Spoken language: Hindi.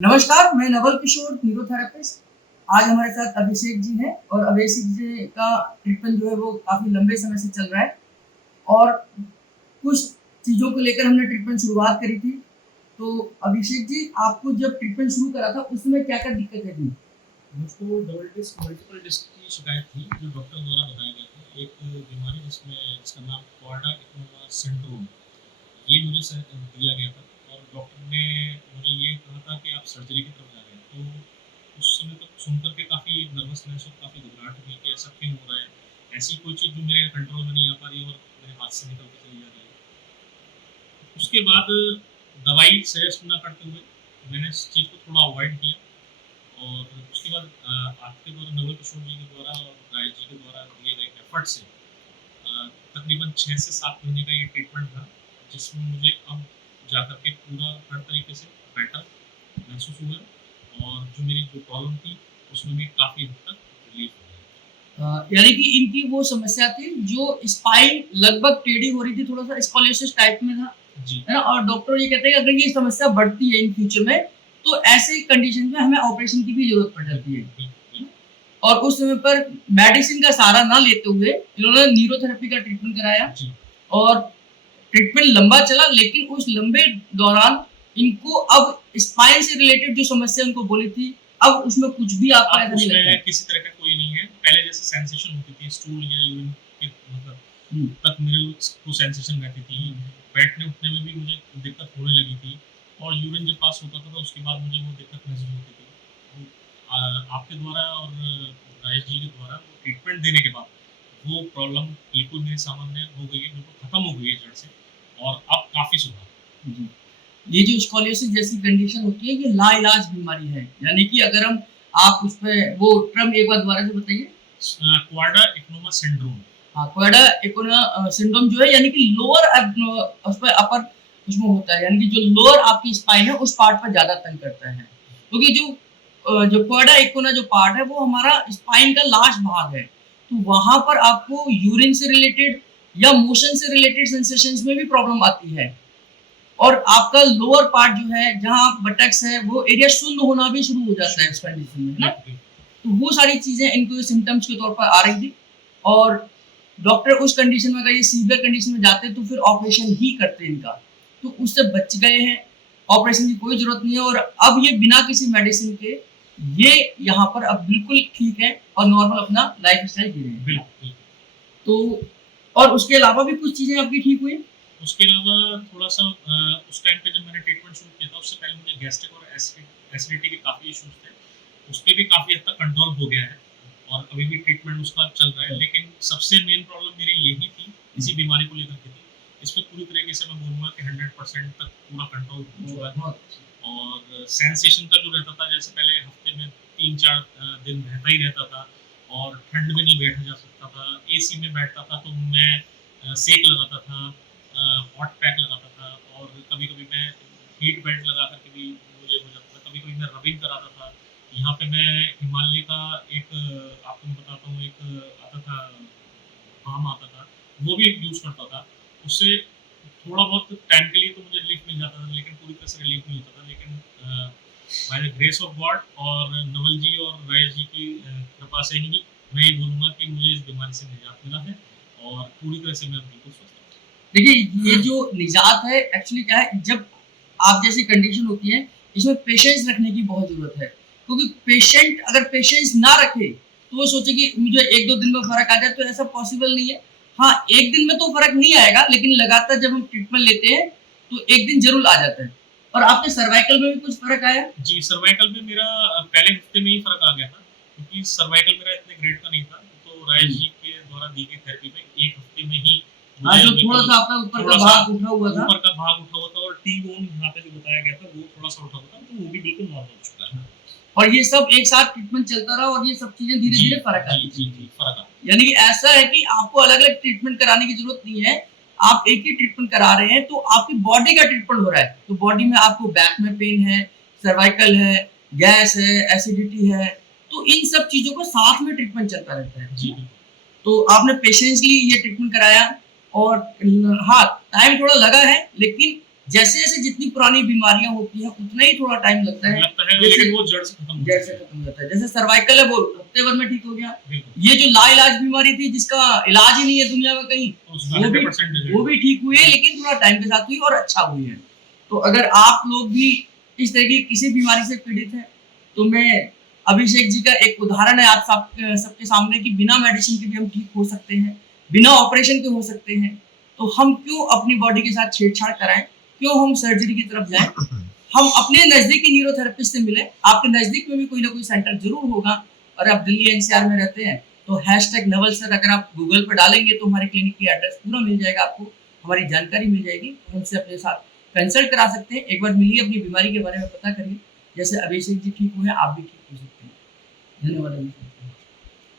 नमस्कार, मैं नवल किशोर न्यूरोथेरेपिस्ट। आज हमारे साथ अभिषेक जी हैं और अभिषेक जी का ट्रीटमेंट जो है वो काफ़ी लंबे समय से चल रहा है और कुछ चीज़ों को लेकर हमने ट्रीटमेंट शुरुआत करी थी। तो अभिषेक जी, आपको जब ट्रीटमेंट शुरू करा था उस समय क्या-क्या दिक्कतें थी? मुझको डबल डिस्क, मल्टीपल डिस्क की शिकायत थी, जो डॉक्टर द्वारा बताया गया था। एक बीमारी जिसका नाम कॉर्डा-इकोनोमा सिंड्रोम, ये मुझे दिया गया था और डॉक्टर ने मुझे ये कहा था कि आप सर्जरी की तरफ जा रहे हैं। तो उस समय तक सुन कर के काफ़ी नर्वसनेस और काफ़ी घबराहट हुई कि ऐसा क्यों हो रहा है? ऐसी कोई चीज़ जो मेरे कंट्रोल में नहीं आ पा रही है और मेरे हाथ से निकल के चली जा रही है। उसके बाद दवाई सजेस्ट ना करते हुए मैंने इस चीज़ को थोड़ा अवॉइड किया और उसके बाद आपके द्वारा, नवल किशोर जी के द्वारा और राय जी के द्वारा दिए गए एफर्ट से तकरीबन 6 से 7 महीने का ये ट्रीटमेंट था, जिसमें मुझे अब जाकर के पूरा हर तरीके से बेटर महसूस हुआ है और जो मेरी जो प्रॉब्लम थी, उसमें भी काफ़ी हद तक रिलीफ हो गया। यानी कि इनकी वो समस्या थी जो स्पाइन लगभग टेढ़ी हो रही थी, थोड़ा-सा स्coliosis टाइप में था, जी। है ना? और डॉक्टर ये कहते हैं कि अगर ये समस्या बढ़ती है इन फ्यूचर में, तो ऐसे कंडीशन में हमें ऑपरेशन की भी ज़रूरत पड़ जाती है। और उस समय पर मेडिसिन का सहारा ना लेते हुए इन्होंने न्यूरोथेरेपी का ट्रीटमेंट कराया जी। और ट्रीटमेंट लंबा चला, लेकिन उस लंबे दौरान इनको अब स्पाइन से रिलेटेड जो समस्या उनको बोली थी, अब उसमें कुछ भी आपको ऐसा नहीं लगता है? उसमें किसी तरह का कोई नहीं है। पहले जैसे सेंसेशन होती थी स्टूल या यूरिन के मतलब तक मेरे को सेंसेशन रहती थी। बैठने-उठने में भी मुझे दिक्कत होने लगी थी और यूरिन जब पास होता था तो उसके बाद मुझे वो दिक्कत महसूस होती थी। आपके द्वारा और राजेश जी के द्वारा वो ट्रीटमेंट देने के बाद वो प्रॉब्लम बिल्कुल मेरे सामने हो गई है, बिल्कुल खत्म हो गई है जड़ से और अब काफ़ी सुधार। जी। ये जो स्coliosis जैसी कंडीशन होती है, ये लाइलाज बीमारी है। यानी कि अगर हम आप उसपे वो टर्म एक बार दोबारा से बताइए? क्वाड्रा-इकोनोमा सिंड्रोम। हाँ, क्वाडा इकोना सिंड्रोम जो है यानी कि लोअर उसमें अपर उसमें होता है, यानी कि जो लोअर आपकी स्पाइन है उस पार्ट पर ज़्यादा तंग करता है। क्योंकि जो क्वाडा इकोना जो पार्ट है वो हमारा स्पाइन का लास्ट भाग है। तो वहाँ पर आपको यूरिन से रिलेटेड या मोशन से रिलेटेड सेंसेशंस में भी प्रॉब्लम आती है। और आपका लोअर पार्ट जो है, जहाँ बटक्स है, वो एरिया शून्य होना भी शुरू हो जाता है इस कंडीशन में, है ना? तो वो सारी चीज़ें इनको सिम्पटम्स के तौर पर आ रही थी और डॉक्टर उस कंडीशन में, अगर ये सीवियर कंडीशन में जाते तो फिर ऑपरेशन ही करते इनका। तो उससे बच गए हैं, ऑपरेशन की कोई ज़रूरत नहीं है और अब ये बिना किसी मेडिसिन के ये यहाँ पर अब बिल्कुल ठीक है और नॉर्मल अपना लाइफ़स्टाइल जी रहे हैं। बिल्कुल। तो और उसके अलावा भी कुछ चीज़ें आपकी ठीक हुई? उसके अलावा थोड़ा-सा उस टाइम पे जब मैंने ट्रीटमेंट शुरू किया था, उससे पहले मुझे गैस्ट्रिक और एसिडिटी के काफ़ी इश्यूज़ थे। उसपे भी काफ़ी हद तक कंट्रोल हो गया है और अभी भी ट्रीटमेंट उसका चल रहा है। लेकिन सबसे मेन प्रॉब्लम मेरी यही थी, इसी बीमारी को लेकर के थी। इस पे पूरी तरीके से मैं बोलूँगा कि 100% तक पूरा कंट्रोल हो चुका है और सेंसेशन का जो रहता था, जैसे पहले हफ्ते में 3-4 दिन रहता ही रहता था और ठंड में नहीं बैठा जा सकता था। एसी में बैठता था तो मैं सेक लगाता था, हॉट पैक लगाता था और कभी-कभी मैं हीट बेल्ट लगा कर के भी मुझे हो जाता था। कभी-कभी मैं रबिंग कराता था। यहाँ पे मैं हिमालय का एक आपको मैं बताता हूँ, एक आता था, बाम आता था, वो भी यूज़ करता था। उससे थोड़ा बहुत टाइम के लिए तो मुझे रिलीफ़ मिल जाता था, लेकिन पूरी तरह से रिलीफ़ नहीं होता था। लेकिन by the grace of God और नवल जी और राजेश जी की कृपा से ही मैं ये बोलूँगा कि मुझे इस बीमारी से निजात मिला है और पूरी तरह से मैं बिल्कुल स्वस्थ हूँ। देखिए, ये जो निजात है एक्चुअली क्या है, जब आप जैसी कंडीशन होती है, इसमें पेशेंस रखने की बहुत ज़रूरत है। क्योंकि पेशेंट अगर पेशेंस ना रखे, तो वो सोचे कि मुझे 1-2 दिन में फ़र्क आ जाए, तो ऐसा पॉसिबल नहीं है। हाँ, 1 दिन में तो फ़र्क नहीं आएगा, लेकिन लगातार जब हम ट्रीटमेंट लेते हैं, तो 1 दिन ज़रूर आ जाता है। और आपके सर्वाइकल में भी कुछ फ़र्क आया? जी, सर्वाइकल में मेरा पहले हफ्ते में ही फ़र्क आ गया था, क्योंकि सर्वाइकल मेरा इतने ग्रेड का नहीं था। तो राजेश जी के द्वारा दी गई थेरेपी में 1 हफ्ते में ही हाँ, जो थोड़ा-सा आपका ऊपर का भाग उठा हुआ था। ऊपर का भाग उठा हुआ था और टी बोन यहाँ पे जो बताया गया था, वो थोड़ा-सा उठा हुआ था, तो वो भी बिल्कुल नॉर्मल हो चुका है। और ये सब एक साथ ट्रीटमेंट चलता रहा और ये सब चीज़ें धीरे-धीरे फ़र्क आती जी, फ़र्क आता। यानी कि ऐसा है कि आपको अलग-अलग ट्रीटमेंट कराने की ज़रूरत नहीं है। आप एक ही ट्रीटमेंट करा रहे हैं, तो आपकी बॉडी का ट्रीटमेंट हो रहा है। तो बॉडी में आपको बैक में पेन है, सर्वाइकल है, गैस है, एसिडिटी है, तो इन सब चीज़ों को साथ में ट्रीटमेंट चलता रहता है। जी। तो आपने पेशेंसली ये ट्रीटमेंट कराया और हाँ, टाइम थोड़ा लगा है, लेकिन जैसे जैसे जितनी पुरानी बीमारियां होती हैं उतना ही थोड़ा टाइम लगता है लेकिन वो जड़ से खत्म जैसे खत्म हो जाता है। जैसे सर्वाइकल है वो हफ्ते भर में ठीक हो गया। बिल्कुल ये जो लाइलाज बीमारी थी जिसका इलाज ही नहीं है दुनिया में कहीं, उसका वो भी 100% वो भी ठीक हुई है, लेकिन थोड़ा टाइम के साथ हुई और अच्छा हुई है। तो अगर आप लोग भी इस तरह की किसी बीमारी से पीड़ित हैं तो मैं अभिषेक जी का एक उदाहरण है आप सबके सामने कि बिना मेडिसिन के भी हम ठीक हो सकते हैं, बिना ऑपरेशन के हो सकते हैं। तो हम क्यों अपनी बॉडी के साथ छेड़छाड़ कराएं, क्यों हम सर्जरी की तरफ जाएं। हम अपने नजदीकी न्यूरोथेरेपिस्ट से मिले, आपके नजदीक में भी कोई ना कोई सेंटर जरूर होगा। और आप दिल्ली एनसीआर में रहते हैं तो #नवल सर अगर आप गूगल पर डालेंगे तो हमारे क्लिनिक की एड्रेस पूरा मिल जाएगा, आपको हमारी जानकारी मिल जाएगी। हमसे अपने साथ कंसल्ट करा सकते हैं, एक बार मिलिए, अपनी बीमारी के बारे में पता करिए। जैसे अभिषेक जी ठीक हुए आप भी ठीक हो सकते हैं। धन्यवाद।